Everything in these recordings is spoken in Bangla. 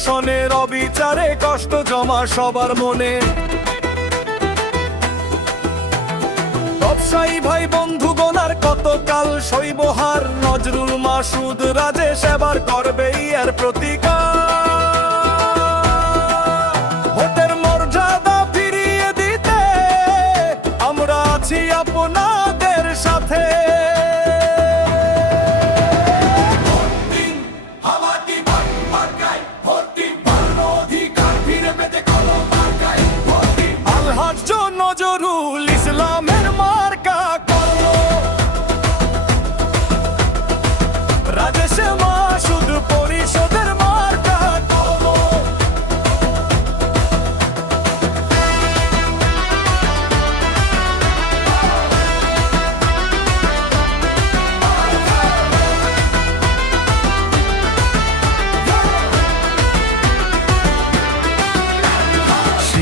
ইলেকশনের অবিচারে কষ্ট জমা সবার মনে। ব্যবসায়ী ভাই বন্ধুগণ আর কতকাল সইব হার, নজরুল মাসুদ রাজেশ এবার করবেই এর প্রতিকার। ভোটের মর্যাদা ফিরিয়ে দিতে আমরা আছি আপনাদের সাথে। আলহাজ্জ নজরুল ইসলামের মার্কা করলো, রাজেশ মাসুদ পরিষদের মার্কা করলো।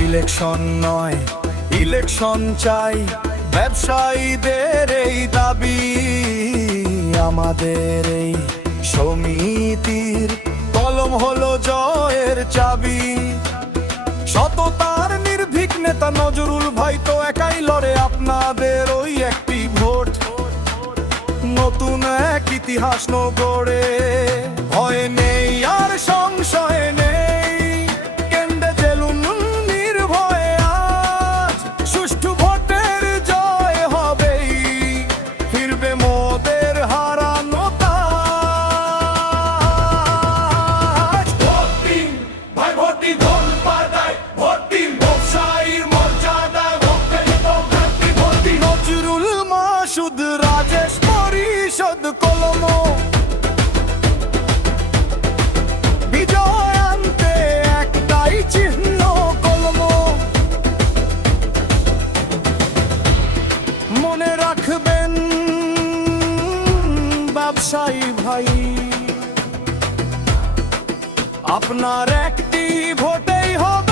ইলেকশন নয় ইলেকশন চাই, ব্যবসায়ীদের এই দাবি। আমাদের এই সমিতির কলম হলো জয়ের চাবি। সততার নির্ভীক নেতা নজরুল ভাই তো একাই লড়ে আপনাদের ওই একটি ভোট। নতুন এক ইতিহাস গড়ে, ভয় নেই আর সংশয় নেই। রাজেশ পরিষদ কলম বিজয় আনতে একটাই চিহ্ন কলম। মনে রাখবেন ব্যবসায়ী ভাই, আপনার একটি ভোটেই হবে